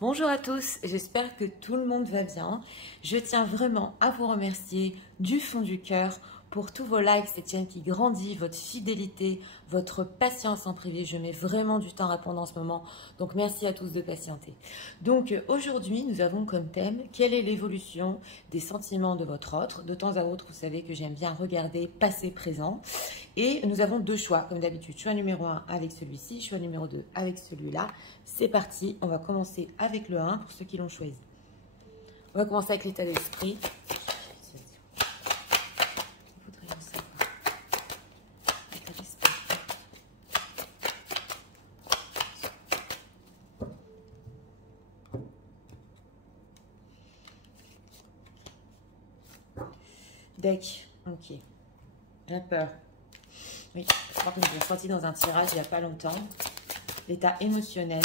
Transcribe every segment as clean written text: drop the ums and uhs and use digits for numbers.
Bonjour à tous, j'espère que tout le monde va bien. Je tiens vraiment à vous remercier du fond du cœur pour tous vos likes, cette chaîne qui grandit, votre fidélité, votre patience en privé. Je mets vraiment du temps à répondre en ce moment, donc merci à tous de patienter. Donc aujourd'hui, nous avons comme thème quelle est l'évolution des sentiments de votre autre. De temps à autre, vous savez que j'aime bien regarder passé, présent. Et nous avons deux choix, comme d'habitude. Choix numéro 1 avec celui-ci, choix numéro 2 avec celui-là. C'est parti, on va commencer avec le 1 pour ceux qui l'ont choisi. On va commencer avec l'état d'esprit. Deck, ok. La peur. Oui, je crois que je l'ai sorti dans un tirage il n'y a pas longtemps. L'état émotionnel.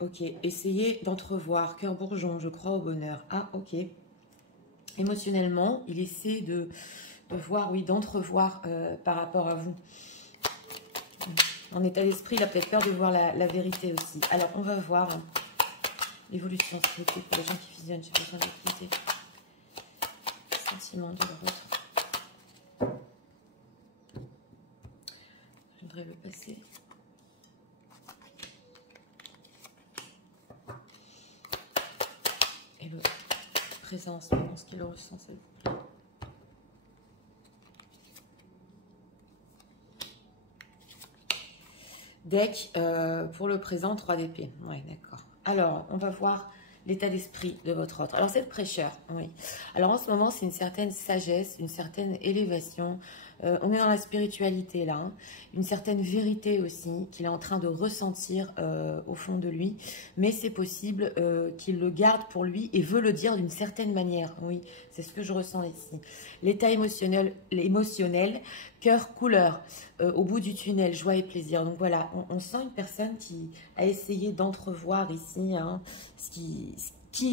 Ok, essayez d'entrevoir, cœur bourgeon, je crois au bonheur. Ah, ok. Émotionnellement, il essaie de voir, oui, d'entrevoir par rapport à vous. En état d'esprit, il a peut-être peur de voir la vérité aussi. Alors, on va voir l'évolution spirituelle pour les gens qui fusionnent. J'ai besoin d'écouter les sentiments de leur autre. Je voudrais le passer. Et le présent en ce moment, ce qu'il ressent, s'il vous plaît. Deck, pour le présent, 3 d'épée. Oui, d'accord. Alors, on va voir l'état d'esprit de votre autre. Alors, cette prêcheur, oui. Alors, en ce moment, c'est une certaine sagesse, une certaine élévation. On est dans la spiritualité, là. Hein. Une certaine vérité aussi qu'il est en train de ressentir au fond de lui. Mais c'est possible qu'il le garde pour lui et veut le dire d'une certaine manière. Oui, c'est ce que je ressens ici. L'état émotionnel, cœur, couleur, au bout du tunnel, joie et plaisir. Donc voilà, on sent une personne qui a essayé d'entrevoir ici hein, qui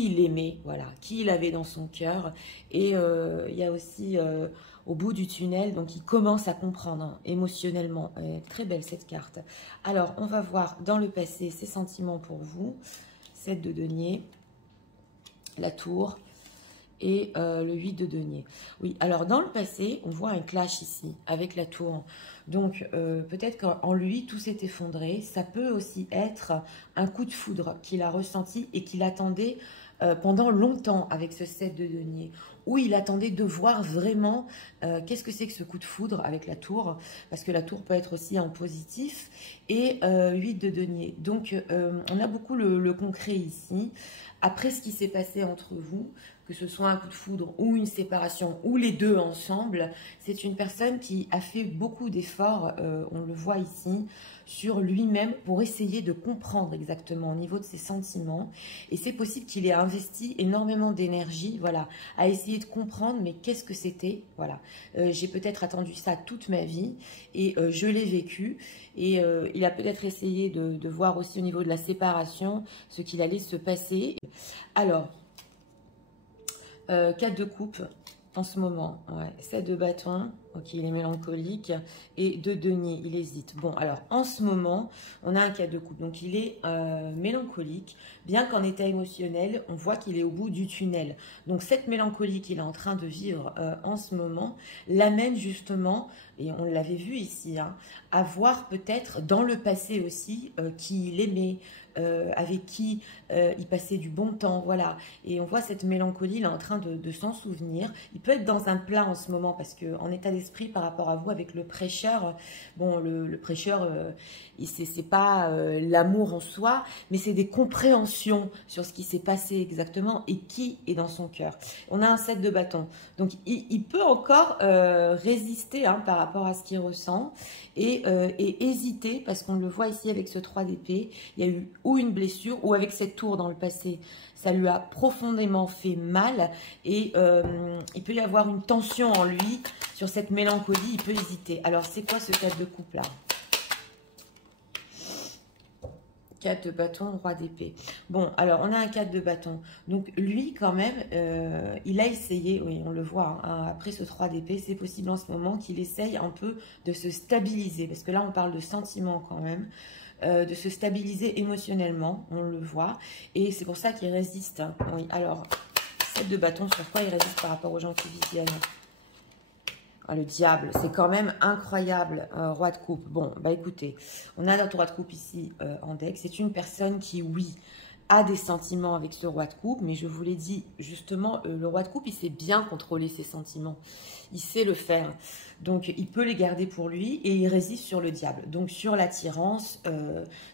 il aimait, voilà, qui il avait dans son cœur. Et il y a aussi au bout du tunnel, donc il commence à comprendre hein, émotionnellement. Très belle cette carte. Alors, on va voir dans le passé ses sentiments pour vous. 7 de denier, la tour. Et le 8 de denier. Oui, alors dans le passé, on voit un clash ici avec la tour. Donc peut-être qu'en lui, tout s'est effondré. Ça peut aussi être un coup de foudre qu'il a ressenti et qu'il attendait pendant longtemps avec ce 7 de denier. Où il attendait de voir vraiment qu'est-ce que c'est que ce coup de foudre avec la tour. Parce que la tour peut être aussi en positif. Et 8 de denier. Donc on a beaucoup le concret ici. Après ce qui s'est passé entre vous, que ce soit un coup de foudre ou une séparation ou les deux ensemble, c'est une personne qui a fait beaucoup d'efforts, on le voit ici, sur lui-même pour essayer de comprendre exactement au niveau de ses sentiments. Et c'est possible qu'il ait investi énormément d'énergie, voilà, à essayer de comprendre, mais qu'est-ce que c'était, voilà. J'ai peut-être attendu ça toute ma vie et je l'ai vécu. Et il a peut-être essayé de voir aussi au niveau de la séparation ce qu'il allait se passer. Alors, 4 de coupe en ce moment, ouais. 7 de bâton, ok, il est mélancolique, et 2 denier, il hésite. Bon, alors en ce moment, on a un 4 de coupe, donc il est mélancolique, bien qu'en état émotionnel, on voit qu'il est au bout du tunnel. Donc cette mélancolie qu'il est en train de vivre en ce moment l'amène justement, et on l'avait vu ici, hein, à voir peut-être dans le passé aussi qui il aimait, avec qui il passait du bon temps, voilà. Et on voit cette mélancolie, il est en train de s'en souvenir. Il peut être dans un plat en ce moment, parce qu'en état d'esprit par rapport à vous, avec le prêcheur, bon, le prêcheur, c'est pas l'amour en soi, mais c'est des compréhensions sur ce qui s'est passé exactement et qui est dans son cœur. On a un 7 de bâton, donc il peut encore résister hein, par rapport à ce qu'il ressent et hésiter, parce qu'on le voit ici avec ce 3 d'épée, il y a eu ou une blessure ou avec cette tour dans le passé, ça lui a profondément fait mal et il peut y avoir une tension en lui sur cette mélancolie, il peut hésiter. Alors c'est quoi ce 4 de coupe là? 4 de bâton, roi d'épée. Bon, alors, on a un 4 de bâton. Donc, lui, quand même, il a essayé, oui, on le voit, hein, après ce 3 d'épée, c'est possible en ce moment qu'il essaye un peu de se stabiliser. Parce que là, on parle de sentiments quand même. De se stabiliser émotionnellement, on le voit. Et c'est pour ça qu'il résiste. Hein. Oui, alors, 7 de bâton, sur quoi il résiste par rapport aux gens qui visionnent? Ah, le diable, c'est quand même incroyable, roi de coupe. Bon, bah écoutez, on a notre roi de coupe ici en deck. C'est une personne qui, oui, a des sentiments avec ce roi de coupe, mais je vous l'ai dit, justement, le roi de coupe, il sait bien contrôler ses sentiments. Il sait le faire. Donc, il peut les garder pour lui et il résiste sur le diable. Donc, sur l'attirance,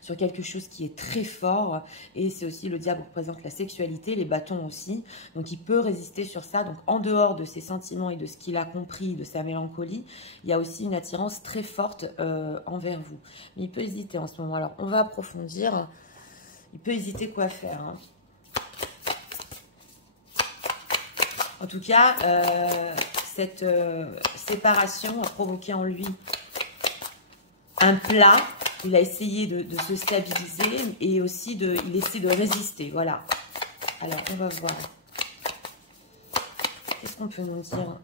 sur quelque chose qui est très fort. Et c'est aussi, le diable représente la sexualité, les bâtons aussi. Donc, il peut résister sur ça. Donc, en dehors de ses sentiments et de ce qu'il a compris, de sa mélancolie, il y a aussi une attirance très forte envers vous. Mais il peut hésiter en ce moment. Alors, on va approfondir. Il peut hésiter quoi faire. Hein. En tout cas, cette séparation a provoqué en lui un plat. Il a essayé de se stabiliser et aussi il essaie de résister. Voilà. Alors, on va voir. Qu'est-ce qu'on peut nous dire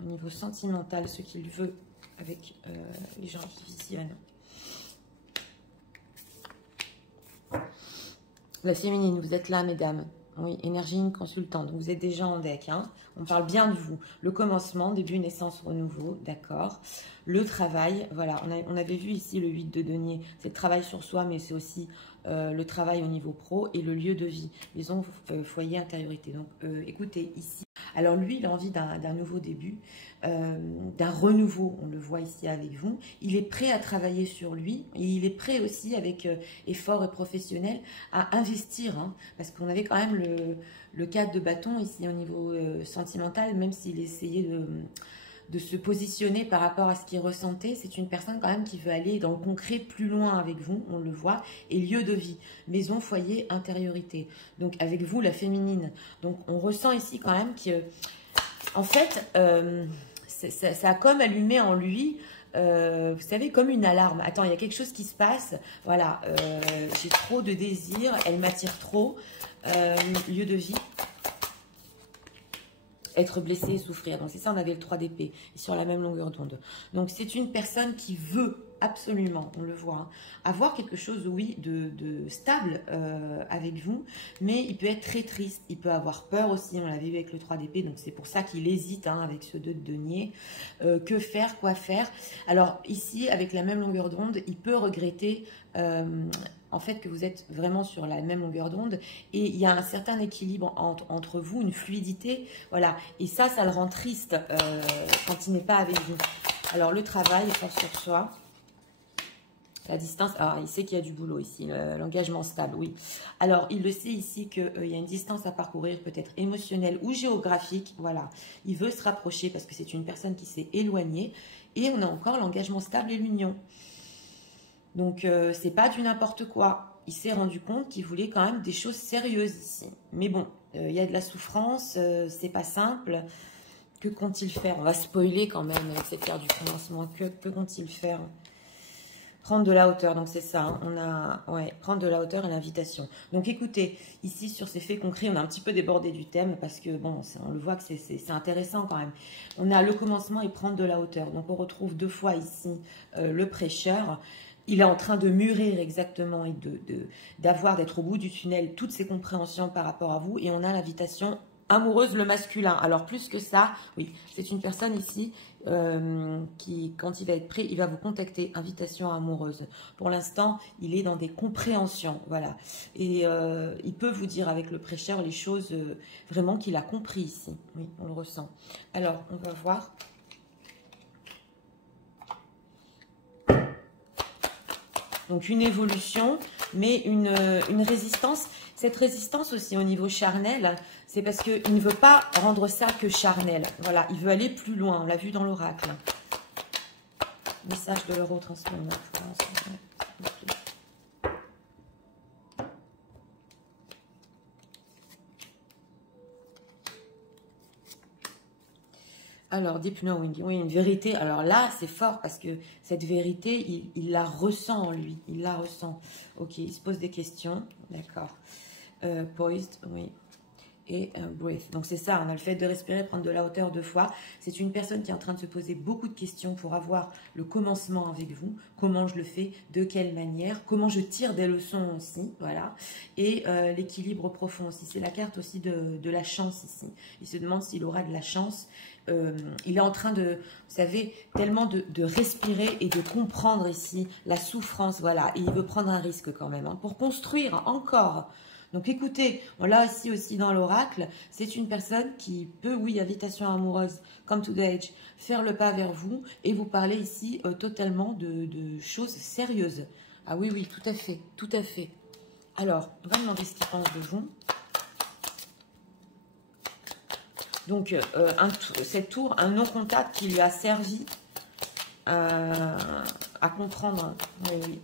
au niveau sentimental, ce qu'il veut avec les gens qui visionnent. La féminine, vous êtes là, mesdames. Oui, énergie consultante. Donc, vous êtes déjà en deck. Hein. On parle bien de vous. Le commencement, début, naissance, renouveau. D'accord. Le travail. Voilà, on avait vu ici le 8 de denier. C'est le travail sur soi, mais c'est aussi le travail au niveau pro et le lieu de vie. Maison, foyer, intériorité. Donc, écoutez, ici. Alors, lui, il a envie d'un nouveau début, d'un renouveau. On le voit ici avec vous. Il est prêt à travailler sur lui. Et il est prêt aussi, avec effort et professionnel, à investir. Hein, parce qu'on avait quand même le 4 de bâton ici au niveau sentimental, même s'il essayait de se positionner par rapport à ce qu'il ressentait. C'est une personne quand même qui veut aller dans le concret plus loin avec vous, on le voit, et lieu de vie, maison, foyer, intériorité. Donc avec vous, la féminine. Donc on ressent ici quand même que, en fait, ça a comme allumé en lui, vous savez, comme une alarme. Attends, il y a quelque chose qui se passe. Voilà, j'ai trop de désirs, elle m'attire trop. Lieu de vie. Être blessé et souffrir. Donc c'est ça, on avait le 3 d'épée. Sur la même longueur d'onde. Donc c'est une personne qui veut absolument, on le voit, hein, avoir quelque chose, oui, de stable avec vous. Mais il peut être très triste. Il peut avoir peur aussi. On l'avait vu avec le 3 d'épée. Donc c'est pour ça qu'il hésite hein, avec ce 2 de denier. Que faire, quoi faire. Alors ici, avec la même longueur d'onde, il peut regretter... en fait, que vous êtes vraiment sur la même longueur d'onde et il y a un certain équilibre entre vous, une fluidité, voilà. Et ça le rend triste quand il n'est pas avec vous. Alors, le travail, fort sur soi, la distance, alors il sait qu'il y a du boulot ici, l'engagement stable, oui. Alors, il le sait ici qu'il y a une distance à parcourir, peut-être émotionnelle ou géographique, voilà. Il veut se rapprocher parce que c'est une personne qui s'est éloignée et on a encore l'engagement stable et l'union. Donc, c'est pas du n'importe quoi. Il s'est rendu compte qu'il voulait quand même des choses sérieuses ici. Mais bon, il y a de la souffrance, c'est pas simple. Que compte-t-il faire? On va spoiler quand même avec cette carte du commencement. Que compte-t-il faire? Prendre de la hauteur, donc c'est ça. Hein. On a, ouais, prendre de la hauteur et l'invitation. Donc écoutez, ici sur ces faits concrets, on a un petit peu débordé du thème parce que bon, on le voit que c'est intéressant quand même. On a le commencement et prendre de la hauteur. Donc on retrouve deux fois ici le prêcheur. Il est en train de mûrir exactement et d'être au bout du tunnel toutes ses compréhensions par rapport à vous. Et on a l'invitation amoureuse, le masculin. Alors plus que ça, oui, c'est une personne ici qui, quand il va être prêt, il va vous contacter. Invitation amoureuse. Pour l'instant, il est dans des compréhensions, voilà. Et il peut vous dire avec le prêcheur les choses vraiment qu'il a compris ici. Oui, on le ressent. Alors, on va voir. Donc une évolution, mais une résistance. Cette résistance aussi au niveau charnel, c'est parce qu'il ne veut pas rendre ça que charnel. Voilà, il veut aller plus loin. On l'a vu dans l'oracle. Message de l'euro transmis. Alors, deep knowing, oui, une vérité. Alors là, c'est fort parce que cette vérité, il la ressent en lui. Il la ressent. Ok, il se pose des questions. D'accord. Poised, oui. Et breath. Donc c'est ça, on a le fait de respirer, prendre de la hauteur 2 fois. C'est une personne qui est en train de se poser beaucoup de questions pour avoir le commencement avec vous. Comment je le fais, de quelle manière, comment je tire des leçons aussi, voilà. Et l'équilibre profond aussi. C'est la carte aussi de la chance ici. Il se demande s'il aura de la chance. Il est en train de, vous savez, tellement de respirer et de comprendre ici la souffrance, voilà. Et il veut prendre un risque quand même, hein, pour construire encore. Donc écoutez, on l'a ici aussi dans l'oracle, c'est une personne qui peut, oui, invitation amoureuse, come to the edge, faire le pas vers vous et vous parler ici totalement de choses sérieuses. Ah oui, oui, tout à fait, tout à fait. Alors, on va demander ce qu'il pense de vous. Donc, cette tour, un non-contact qui lui a servi à comprendre, oui, oui,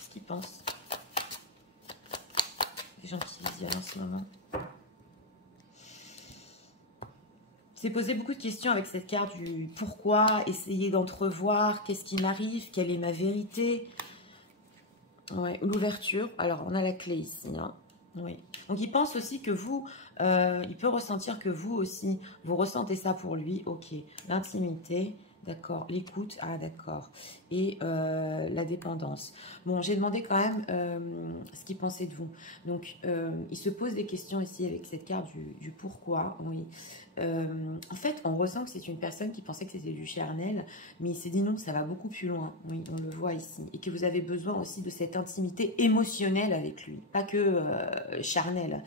ce qu'il pense. Les gens qui visionnent en ce moment. C'est poser beaucoup de questions avec cette carte du pourquoi, essayer d'entrevoir, qu'est-ce qui m'arrive, quelle est ma vérité. Ouais, l'ouverture. Alors, on a la clé ici. Hein. Oui. Donc, il pense aussi que vous, il peut ressentir que vous aussi, vous ressentez ça pour lui. Ok. L'intimité. D'accord. L'écoute. Ah, d'accord. Et la dépendance. Bon, j'ai demandé quand même ce qu'il pensait de vous. Donc, il se pose des questions ici avec cette carte du pourquoi. Oui. En fait, on ressent que c'est une personne qui pensait que c'était du charnel, mais il s'est dit non, ça va beaucoup plus loin. Oui, on le voit ici. Et que vous avez besoin aussi de cette intimité émotionnelle avec lui, pas que charnelle.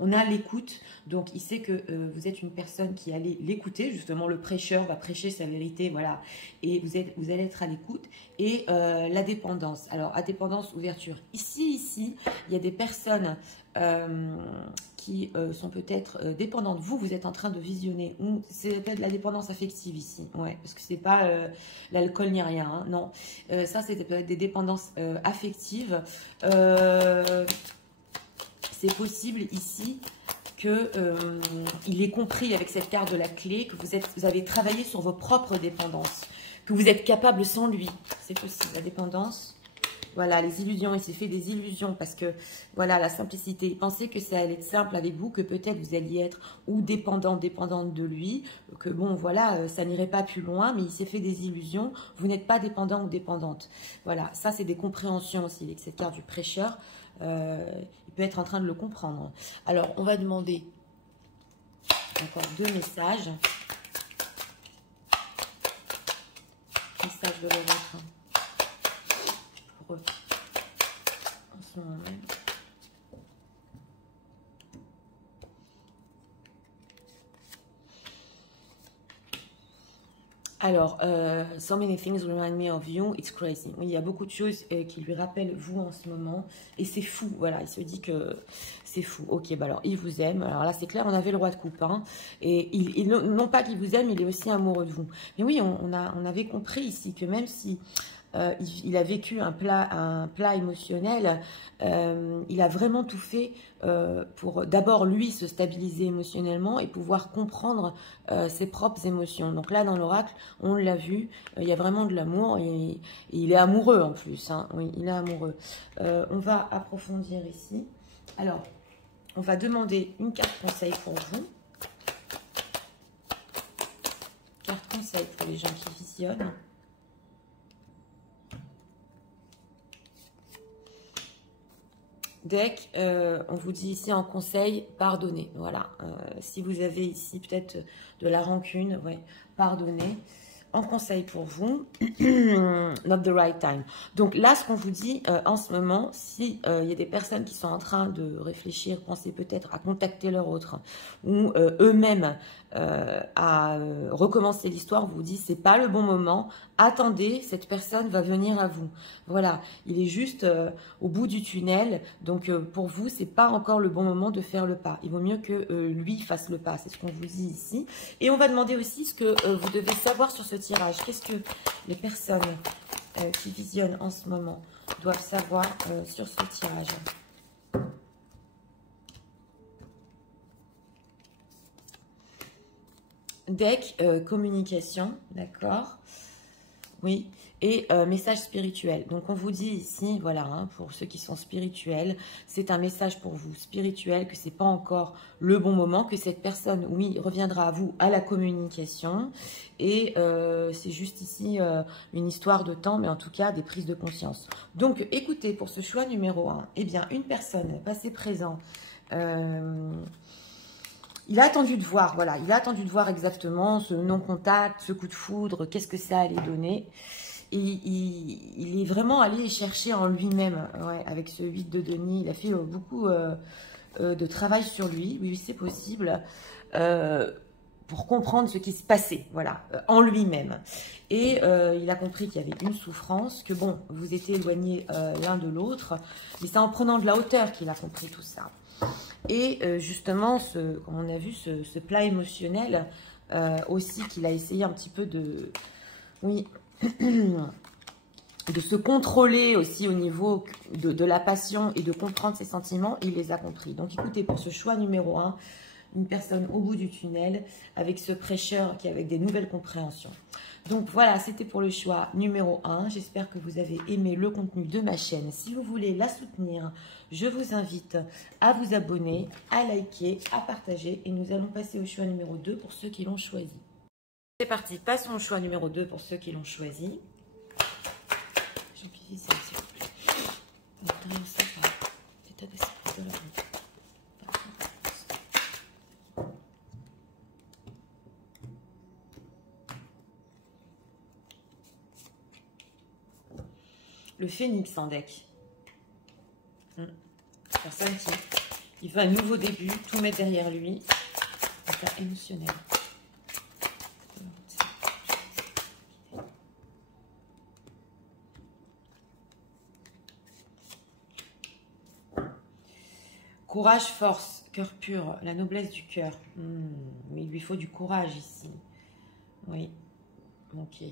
On a l'écoute, donc il sait que vous êtes une personne qui allait l'écouter, justement le prêcheur va prêcher sa vérité, voilà. Et vous allez être à l'écoute. Et la dépendance. Alors, à dépendance, ouverture. Ici, il y a des personnes qui sont peut-être dépendantes. Vous êtes en train de visionner. C'est peut-être la dépendance affective ici. Ouais, parce que c'est pas l'alcool ni rien. Hein, non. Ça, c'est peut-être des dépendances affectives. C'est possible ici que il ait compris avec cette carte de la clé que vous avez travaillé sur vos propres dépendances, que vous êtes capable sans lui. C'est possible, la dépendance. Voilà, les illusions, il s'est fait des illusions parce que, voilà, la simplicité. Il pensait que ça allait être simple avec vous, que peut-être vous alliez être ou dépendante de lui, que bon, voilà, ça n'irait pas plus loin, mais il s'est fait des illusions. Vous n'êtes pas dépendant ou dépendante. Voilà, ça c'est des compréhensions aussi avec cette carte du prêcheur. Il peut être en train de le comprendre. Alors, on va demander encore 2 messages. Message de l'autre. Pour eux. En ce moment même. Alors, so many things remind me of you, it's crazy. Oui, il y a beaucoup de choses qui lui rappellent vous en ce moment. Et c'est fou, voilà, il se dit que c'est fou. Ok, bah alors, il vous aime. Alors là, c'est clair, on avait le roi de coupe. Hein, et non pas qu'il vous aime, il est aussi amoureux de vous. Mais oui, on avait compris ici que même si il a vécu un plat émotionnel, il a vraiment tout fait pour d'abord lui se stabiliser émotionnellement et pouvoir comprendre ses propres émotions. Donc là dans l'oracle, on l'a vu, il y a vraiment de l'amour et il est amoureux en plus. Hein, oui, il est amoureux. On va approfondir ici. Alors, on va demander une carte conseil pour vous. Carte conseil pour les gens qui visionnent. Deck, on vous dit ici en conseil, pardonnez. Voilà, si vous avez ici peut-être de la rancune, ouais, pardonnez. En conseil pour vous, not the right time. Donc là, ce qu'on vous dit en ce moment, si il y a des personnes qui sont en train de réfléchir, penser peut-être à contacter leur autre, ou eux-mêmes à recommencer l'histoire, vous dit c'est pas le bon moment. Attendez, cette personne va venir à vous. Voilà, il est juste au bout du tunnel. Donc pour vous, c'est pas encore le bon moment de faire le pas. Il vaut mieux que lui fasse le pas. C'est ce qu'on vous dit ici. Et on va demander aussi ce que vous devez savoir sur ce tirage. Qu'est-ce que les personnes qui visionnent en ce moment doivent savoir sur ce tirage? deck communication, d'accord? Oui, et message spirituel. Donc, on vous dit ici, voilà, hein, pour ceux qui sont spirituels, c'est un message pour vous spirituel, que c'est pas encore le bon moment, que cette personne, oui, reviendra à vous à la communication. Et c'est juste ici une histoire de temps, mais en tout cas, des prises de conscience. Donc, écoutez, pour ce choix numéro 1, eh bien, une personne, passé, présent, il a attendu de voir, voilà, il a attendu de voir exactement ce non-contact, ce coup de foudre, qu'est-ce que ça allait donner. Et il est vraiment allé chercher en lui-même, ouais, avec ce 8 de denier. Il a fait beaucoup de travail sur lui, oui, c'est possible, pour comprendre ce qui se passait, voilà, en lui-même. Et il a compris qu'il y avait une souffrance, que bon, vous étiez éloignés l'un de l'autre, mais c'est en prenant de la hauteur qu'il a compris tout ça. Et justement, comme on a vu, ce plat émotionnel aussi qu'il a essayé un petit peu de, oui, de se contrôler aussi au niveau de la passion et de comprendre ses sentiments, il les a compris. Donc écoutez, pour ce choix numéro 1, une personne au bout du tunnel avec ce prêcheur qui est avec des nouvelles compréhensions. Donc voilà, c'était pour le choix numéro 1. J'espère que vous avez aimé le contenu de ma chaîne. Si vous voulez la soutenir, je vous invite à vous abonner, à liker, à partager. Et nous allons passer au choix numéro 2 pour ceux qui l'ont choisi. C'est parti, passons au choix numéro 2 pour ceux qui l'ont choisi. J'amplifie ça, s'il vous plaît. L'état d'esprit de la vie. Le phénix en deck. Personne qui il veut un nouveau début, tout mettre derrière lui. État émotionnel. Courage, force, cœur pur, la noblesse du cœur. Mais il lui faut du courage ici. Oui. Ok.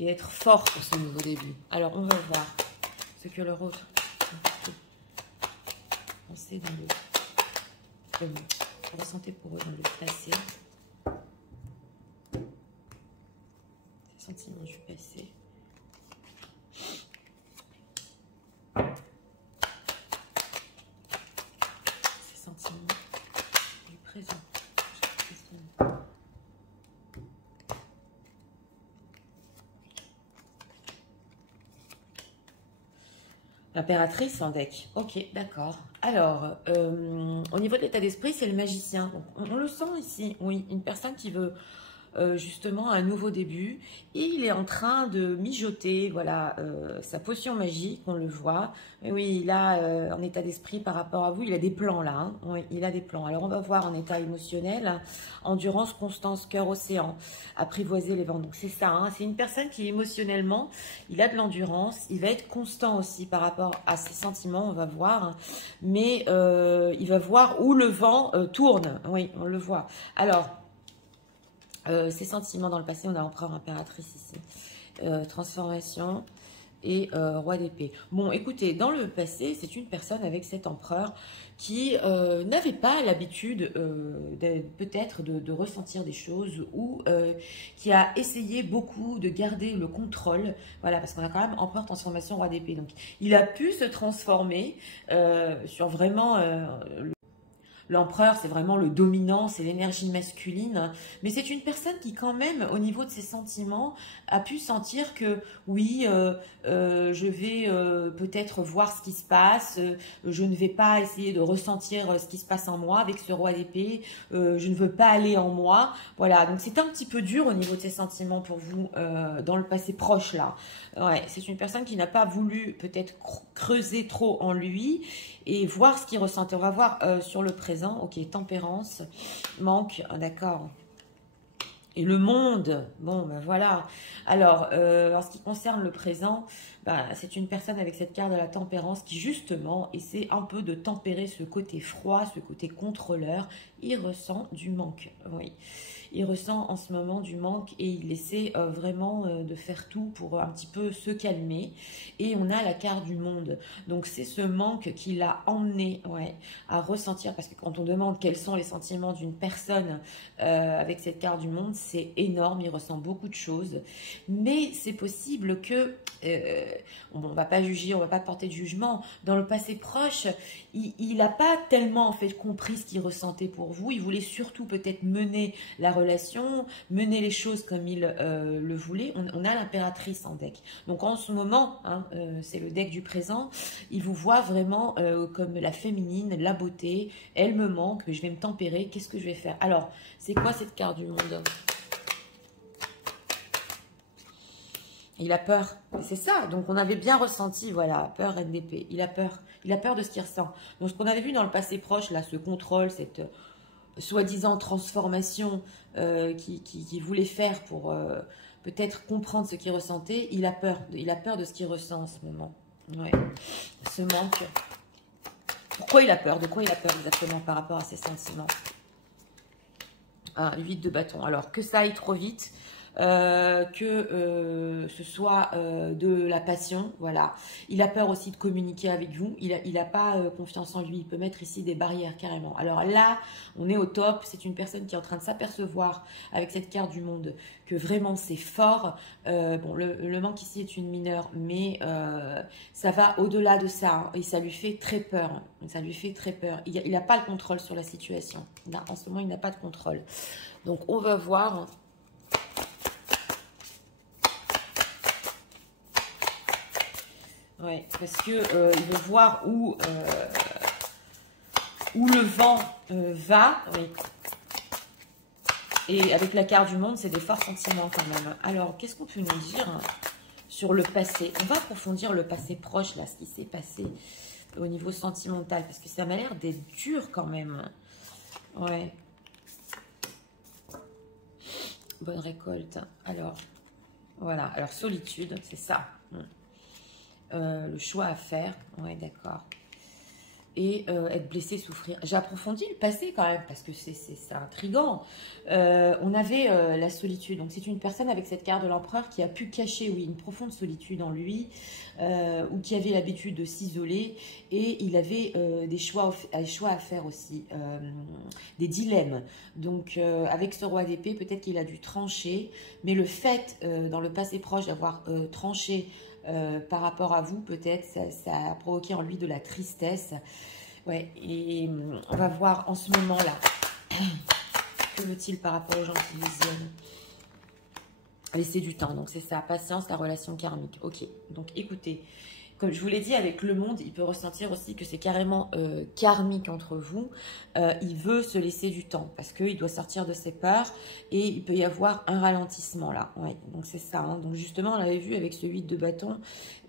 Et être fort pour ce nouveau début. Alors, on va voir ce que leur autre pensez dans le ressentez pour eux dans le passé. Ces sentiments du passé. Ces sentiments du présent. L'impératrice en deck. Ok, d'accord. Alors, au niveau de l'état d'esprit, c'est le magicien. Donc, on le sent ici. Oui, une personne qui veut justement un nouveau début. Et il est en train de mijoter, voilà, sa potion magique, on le voit. Mais oui, il a en état d'esprit par rapport à vous, il a des plans là. Hein. Oui, il a des plans. Alors, on va voir en état émotionnel, endurance, constance, cœur, océan, apprivoiser les vents. Donc, c'est ça. Hein. C'est une personne qui émotionnellement, il a de l'endurance. Il va être constant aussi par rapport à ses sentiments, on va voir. Mais il va voir où le vent tourne. Oui, on le voit. Alors, ses sentiments dans le passé, on a empereur, impératrice ici. Transformation et roi d'épée. Bon, écoutez, dans le passé, c'est une personne avec cet empereur qui n'avait pas l'habitude peut-être de ressentir des choses ou qui a essayé beaucoup de garder le contrôle. Voilà, parce qu'on a quand même empereur, transformation, roi d'épée. Donc, il a pu se transformer sur vraiment... L'empereur, c'est vraiment le dominant, c'est l'énergie masculine. Mais c'est une personne qui, quand même, au niveau de ses sentiments, a pu sentir que, oui, je vais peut-être voir ce qui se passe. Je ne vais pas essayer de ressentir ce qui se passe en moi avec ce roi d'épée. Je ne veux pas aller en moi. Voilà, donc c'est un petit peu dur au niveau de ses sentiments pour vous dans le passé proche, là. Ouais, c'est une personne qui n'a pas voulu peut-être creuser trop en lui et voir ce qu'il ressentait. On va voir sur le présent. Ok, tempérance, manque, d'accord. Et le monde, bon, ben voilà. Alors, en ce qui concerne le présent, ben, c'est une personne avec cette carte de la tempérance qui, justement, essaie un peu de tempérer ce côté froid, ce côté contrôleur il ressent du manque, oui. Il ressent en ce moment du manque et il essaie vraiment de faire tout pour un petit peu se calmer. Et on a la carte du monde. Donc c'est ce manque qui l'a emmené à ressentir. Parce que quand on demande quels sont les sentiments d'une personne avec cette carte du monde, c'est énorme. Il ressent beaucoup de choses. Mais c'est possible que, on ne va pas juger, on ne va pas porter de jugement. Dans le passé proche, il n'a pas tellement en fait compris ce qu'il ressentait pour vous. Il voulait surtout peut-être mener la relation, mener les choses comme il le voulait. On a l'impératrice en deck. Donc en ce moment, c'est le deck du présent, il vous voit vraiment comme la féminine, la beauté. Elle me manque, je vais me tempérer, qu'est-ce que je vais faire? Alors, c'est quoi cette carte du monde? Il a peur, c'est ça. Donc on avait bien ressenti, voilà, peur, reine d'épée. Il a peur de ce qu'il ressent. Donc ce qu'on avait vu dans le passé proche, là, ce contrôle, cette soi-disant transformation qu'il voulait faire pour peut-être comprendre ce qu'il ressentait, il a peur de ce qu'il ressent en ce moment. Ouais. Ce manque. Pourquoi il a peur? De quoi il a peur exactement par rapport à ses sentiments? Ah, 8 de bâton. Alors, que ça aille trop vite, que ce soit de la passion, voilà. Il a peur aussi de communiquer avec vous, il a pas confiance en lui, il peut mettre ici des barrières carrément. Alors là, on est au top, c'est une personne qui est en train de s'apercevoir avec cette carte du monde que vraiment c'est fort. Bon, le manque ici est une mineure, mais ça va au-delà de ça, et ça lui fait très peur, ça lui fait très peur. Il n'a pas le contrôle sur la situation, là, en ce moment il n'a pas de contrôle. Donc on va voir... Oui, parce que il veut voir où le vent va. Oui. Et avec la carte du monde, c'est des forts sentiments quand même. Alors, qu'est-ce qu'on peut nous dire sur le passé? On va approfondir le passé proche, là, ce qui s'est passé au niveau sentimental, parce que ça m'a l'air d'être dur quand même. Ouais. Bonne récolte. Alors, voilà. Alors, solitude, c'est ça. Le choix à faire, ouais, d'accord. Et être blessé, souffrir. J'ai approfondi le passé quand même, parce que c'est intriguant. On avait la solitude. Donc, c'est une personne avec cette carte de l'empereur qui a pu cacher, oui, une profonde solitude en lui, ou qui avait l'habitude de s'isoler. Et il avait des choix à faire aussi, des dilemmes. Donc, avec ce roi d'épée, peut-être qu'il a dû trancher. Mais le fait, dans le passé proche, d'avoir tranché par rapport à vous, peut-être, ça a provoqué en lui de la tristesse. Ouais, et on va voir en ce moment-là, que veut-il par rapport aux gens qui visionnent? Laisser du temps, donc c'est ça, patience, la relation karmique. Ok, donc écoutez, comme je vous l'ai dit, avec le monde, il peut ressentir aussi que c'est carrément karmique entre vous. Il veut se laisser du temps parce qu'il doit sortir de ses peurs et il peut y avoir un ralentissement là. Ouais, donc c'est ça. Hein. Donc justement, on l'avait vu avec ce 8 de bâton,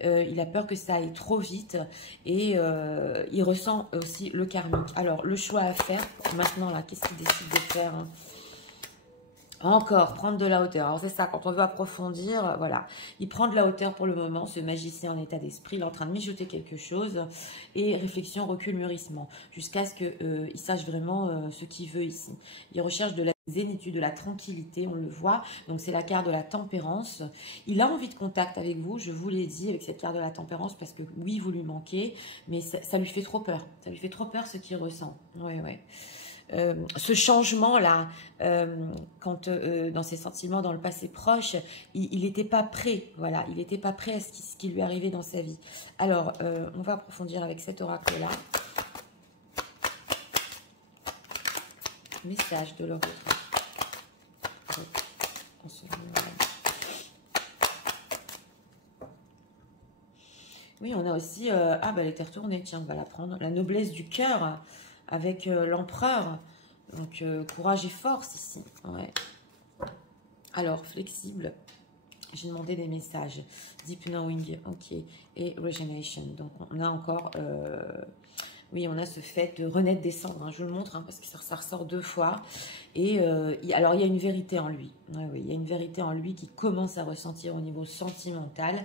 il a peur que ça aille trop vite et il ressent aussi le karmique. Alors, le choix à faire maintenant là, qu'est-ce qu'il décide de faire hein? Encore, prendre de la hauteur. Alors c'est ça, quand on veut approfondir, voilà. Il prend de la hauteur pour le moment, ce magicien en état d'esprit. Il est en train de mijoter quelque chose. Et réflexion, recul, mûrissement. Jusqu'à ce qu'il sache vraiment ce qu'il veut ici. Il recherche de la zénitude, de la tranquillité, on le voit. Donc c'est la carte de la tempérance. Il a envie de contact avec vous, je vous l'ai dit, avec cette carte de la tempérance, parce que oui, vous lui manquez, mais ça lui fait trop peur. Ça lui fait trop peur ce qu'il ressent. Ouais, ouais. Ce changement-là, quand dans ses sentiments dans le passé proche, il n'était pas prêt, voilà, il n'était pas prêt à ce qui lui arrivait dans sa vie. Alors, on va approfondir avec cet oracle-là. Message de l'oracle. Oui, on a aussi, ah bah elle était retournée, tiens, on va la prendre, la noblesse du cœur, avec l'empereur, donc courage et force ici, ouais. Alors, flexible, j'ai demandé des messages, deep knowing, ok, et regeneration, donc on a encore, oui, on a ce fait de renaître des cendres, hein, je vous le montre, hein, parce que ça ressort 2 fois, et alors il y a une vérité en lui, ouais, oui, il y a une vérité en lui qui commence à ressentir au niveau sentimental,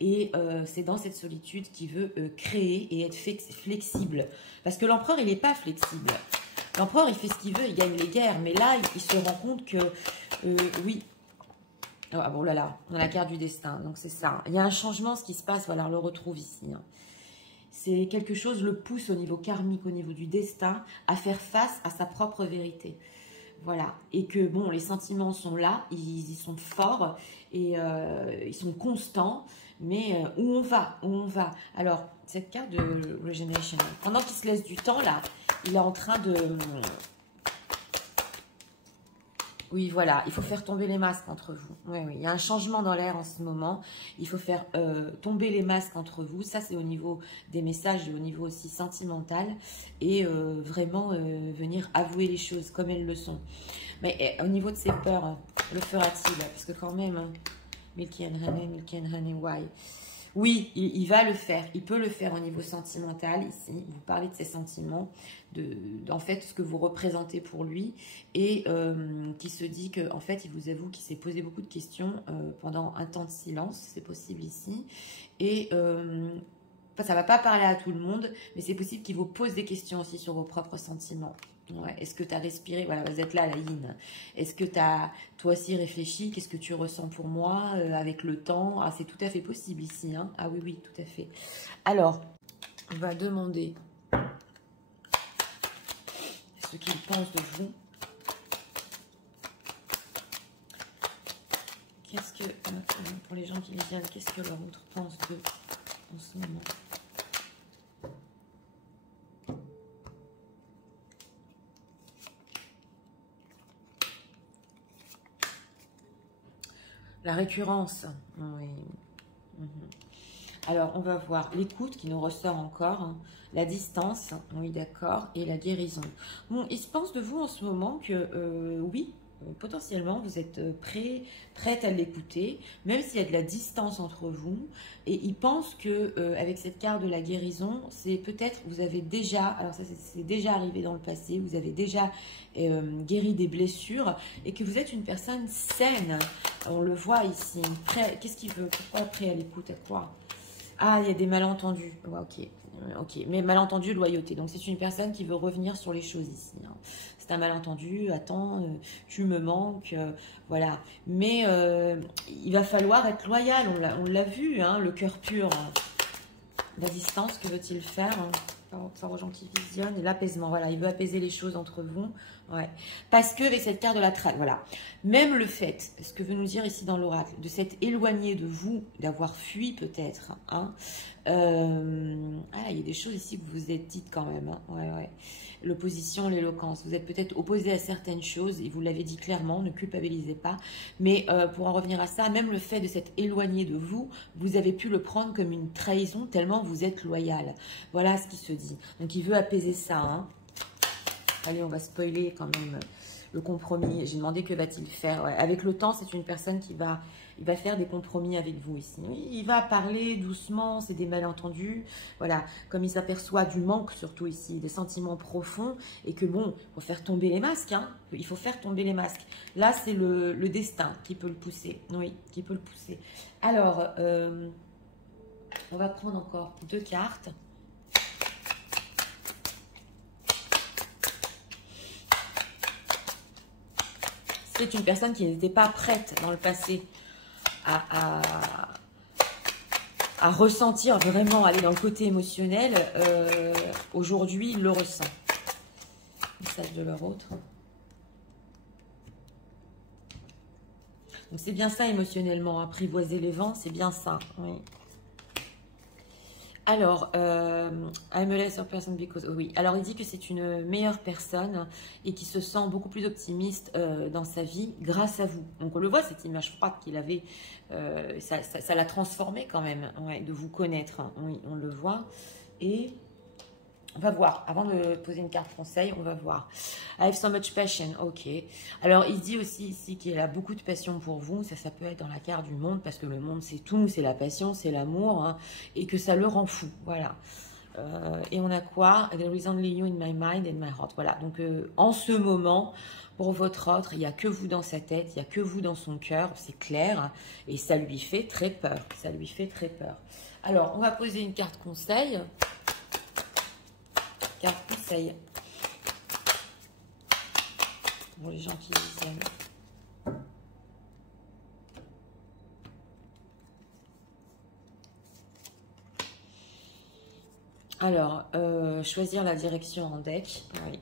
et c'est dans cette solitude qu'il veut créer et être flexible, parce que l'empereur, il n'est pas flexible. L'empereur, il fait ce qu'il veut, il gagne les guerres. Mais là, il se rend compte que, oui. Ah bon, là, là, on a la carte du destin. Donc, c'est ça. Il y a un changement, ce qui se passe. Voilà, on le retrouve ici. Hein. C'est quelque chose le pousse au niveau karmique, au niveau du destin, à faire face à sa propre vérité. Voilà. Et que, bon, les sentiments sont là, ils sont forts et ils sont constants. Mais où on va, où on va. Alors, cette carte de Regeneration, pendant qu'il se laisse du temps, là, il est en train de... Oui, voilà, il faut faire tomber les masques entre vous. Oui, oui, il y a un changement dans l'air en ce moment. Il faut faire tomber les masques entre vous. Ça, c'est au niveau des messages et au niveau aussi sentimental. Et vraiment venir avouer les choses comme elles le sont. Mais au niveau de ses peurs, le fera-t-il? Parce que quand même, hein, Milky and Honey, why? Oui, il va le faire. Il peut le faire au niveau sentimental, ici. Vous parlez de ses sentiments, en fait, ce que vous représentez pour lui. Et qui se dit qu'en fait, il vous avoue qu'il s'est posé beaucoup de questions pendant un temps de silence. C'est possible ici. Et ça ne va pas parler à tout le monde, mais c'est possible qu'il vous pose des questions aussi sur vos propres sentiments. Ouais. Est-ce que tu as respiré? Voilà, vous êtes là, la yin. Est-ce que tu as, toi aussi, réfléchi? Qu'est-ce que tu ressens pour moi avec le temps? Ah, c'est tout à fait possible ici. Hein. Ah oui, oui, tout à fait. Alors, on va demander ce qu'ils pensent de vous. Qu'est-ce que, pour les gens qui les viennent, qu'est-ce que leur autre pense d'eux en ce moment? La récurrence, oui. Alors, on va voir l'écoute qui nous ressort encore, hein. La distance, oui, d'accord, et la guérison. Bon, il se pense de vous en ce moment que, oui, potentiellement, vous êtes prête à l'écouter, même s'il y a de la distance entre vous. Et il pense que avec cette carte de la guérison, c'est peut-être, vous avez déjà, alors ça c'est déjà arrivé dans le passé, vous avez déjà guéri des blessures et que vous êtes une personne saine. On le voit ici. Qu'est-ce qu'il veut? Pourquoi prêt à l'écoute? À quoi? Ah, il y a des malentendus. Ouais, ok. Ok, mais malentendu, loyauté. Donc, c'est une personne qui veut revenir sur les choses ici. Hein. C'est un malentendu. Attends, tu me manques. Voilà. Mais il va falloir être loyal. On l'a vu, hein, le cœur pur. Hein. La distance, que veut-il faire hein, par aux gens qui visionnent. Et l'apaisement. Voilà, il veut apaiser les choses entre vous. Ouais. Parce que avec cette carte de la traque, voilà. Même le fait, ce que veut nous dire ici dans l'oracle, de s'être éloigné de vous, d'avoir fui peut-être. Hein, ah, il y a des choses ici que vous vous êtes dites quand même. Hein, ouais, ouais. L'opposition, l'éloquence. Vous êtes peut-être opposé à certaines choses et vous l'avez dit clairement, ne culpabilisez pas. Mais pour en revenir à ça, même le fait de s'être éloigné de vous, vous avez pu le prendre comme une trahison tellement vous êtes loyal. Voilà ce qui se dit. Donc il veut apaiser ça. Hein. Allez, on va spoiler quand même le compromis. J'ai demandé que va-t-il faire. Ouais. Avec le temps, c'est une personne qui va, il va faire des compromis avec vous ici. Il va parler doucement, c'est des malentendus. Voilà, comme il s'aperçoit du manque surtout ici, des sentiments profonds et que bon, il faut faire tomber les masques. Hein. Il faut faire tomber les masques. Là, c'est le destin qui peut le pousser. Oui, qui peut le pousser. Alors, on va prendre encore 2 cartes. C'est une personne qui n'était pas prête dans le passé à ressentir vraiment, aller dans le côté émotionnel. Aujourd'hui, il le ressent. Message de leur autre. Donc c'est bien ça émotionnellement, apprivoiser les vents, c'est bien ça. Oui. Alors, I'm a lesser person because... oui, alors il dit que c'est une meilleure personne et qui se sent beaucoup plus optimiste dans sa vie grâce à vous. Donc on le voit, cette image froide qu'il avait, ça l'a transformé quand même, ouais, de vous connaître. Hein. Oui, on le voit. Et on va voir, avant de poser une carte conseil, on va voir. I have so much passion, ok. Alors, il dit aussi ici qu'il a beaucoup de passion pour vous. Ça peut être dans la carte du monde, parce que le monde, c'est tout. C'est la passion, c'est l'amour. Hein, et que ça le rend fou, voilà. Et on a quoi? There is only you in my mind and my heart. Voilà, donc en ce moment, pour votre autre, il n'y a que vous dans sa tête, il n'y a que vous dans son cœur, c'est clair. Et ça lui fait très peur, ça lui fait très peur. Alors, on va poser une carte conseil. Carte conseil. pour les gens qui visionnent. Alors, choisir la direction en deck. Oui.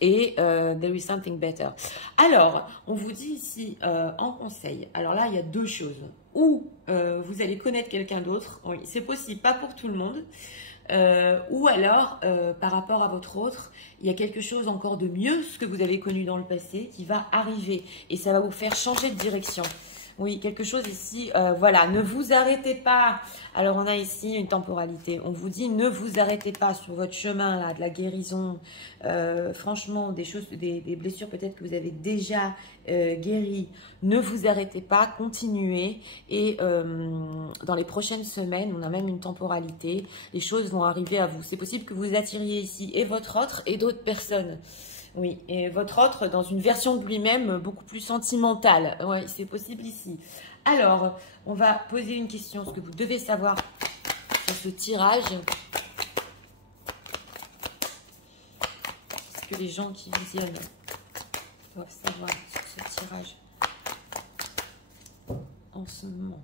Et there is something better. Alors, on vous dit ici en conseil. Alors là, il y a deux choses. Ou vous allez connaître quelqu'un d'autre. Oui, c'est possible, pas pour tout le monde. Ou alors, par rapport à votre autre, il y a quelque chose encore de mieux, ce que vous avez connu dans le passé, qui va arriver. Et ça va vous faire changer de direction. Oui, quelque chose ici, voilà, ne vous arrêtez pas. Alors, on a ici une temporalité. On vous dit, ne vous arrêtez pas sur votre chemin, là, de la guérison. Franchement, des choses, des blessures peut-être que vous avez déjà guéries. Ne vous arrêtez pas, continuez. Et dans les prochaines semaines, on a même une temporalité. Les choses vont arriver à vous. C'est possible que vous attiriez ici et votre autre et d'autres personnes. Oui, et votre autre dans une version de lui-même beaucoup plus sentimentale. Oui, c'est possible ici. Alors, on va poser une question, ce que vous devez savoir sur ce tirage. Ce que les gens qui visionnent doivent savoir sur ce tirage en ce moment.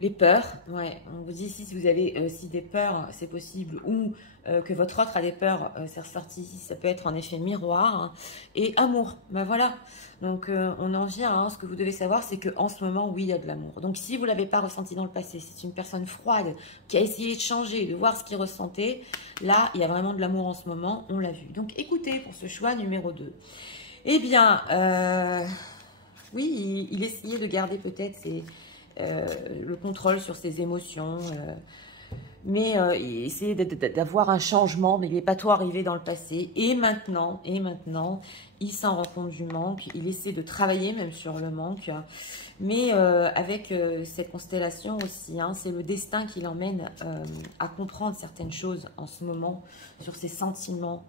Les peurs, ouais, on vous dit ici si vous avez aussi des peurs, c'est possible, ou que votre autre a des peurs, c'est ressorti ici, ça peut être en effet miroir, hein. Et amour, ben voilà, donc on en vient, hein, ce que vous devez savoir, c'est qu'en ce moment, oui, il y a de l'amour. Donc si vous ne l'avez pas ressenti dans le passé, c'est une personne froide qui a essayé de changer, de voir ce qu'il ressentait, là, il y a vraiment de l'amour en ce moment, on l'a vu. Donc écoutez pour ce choix numéro 2. Eh bien, oui, il essayait de garder peut-être le contrôle sur ses émotions, mais il essayait d'avoir un changement, mais il n'est pas trop arrivé dans le passé. Et maintenant, il s'en rend compte du manque, il essaie de travailler même sur le manque, mais avec cette constellation aussi, hein, c'est le destin qui l'emmène à comprendre certaines choses en ce moment, sur ses sentiments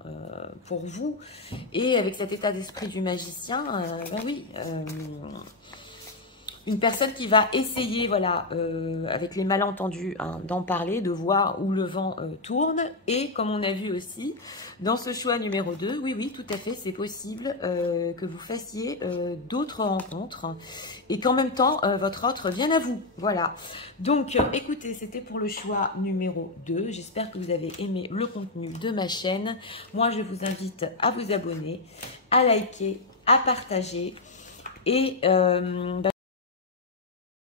pour vous. Et avec cet état d'esprit du magicien, ben oui, une personne qui va essayer, voilà, avec les malentendus, hein, d'en parler, de voir où le vent tourne. Et comme on a vu aussi, dans ce choix numéro 2, oui, oui, tout à fait, c'est possible que vous fassiez d'autres rencontres et qu'en même temps, votre autre vienne à vous. Voilà. Donc, écoutez, c'était pour le choix numéro 2. J'espère que vous avez aimé le contenu de ma chaîne. Moi, je vous invite à vous abonner, à liker, à partager et...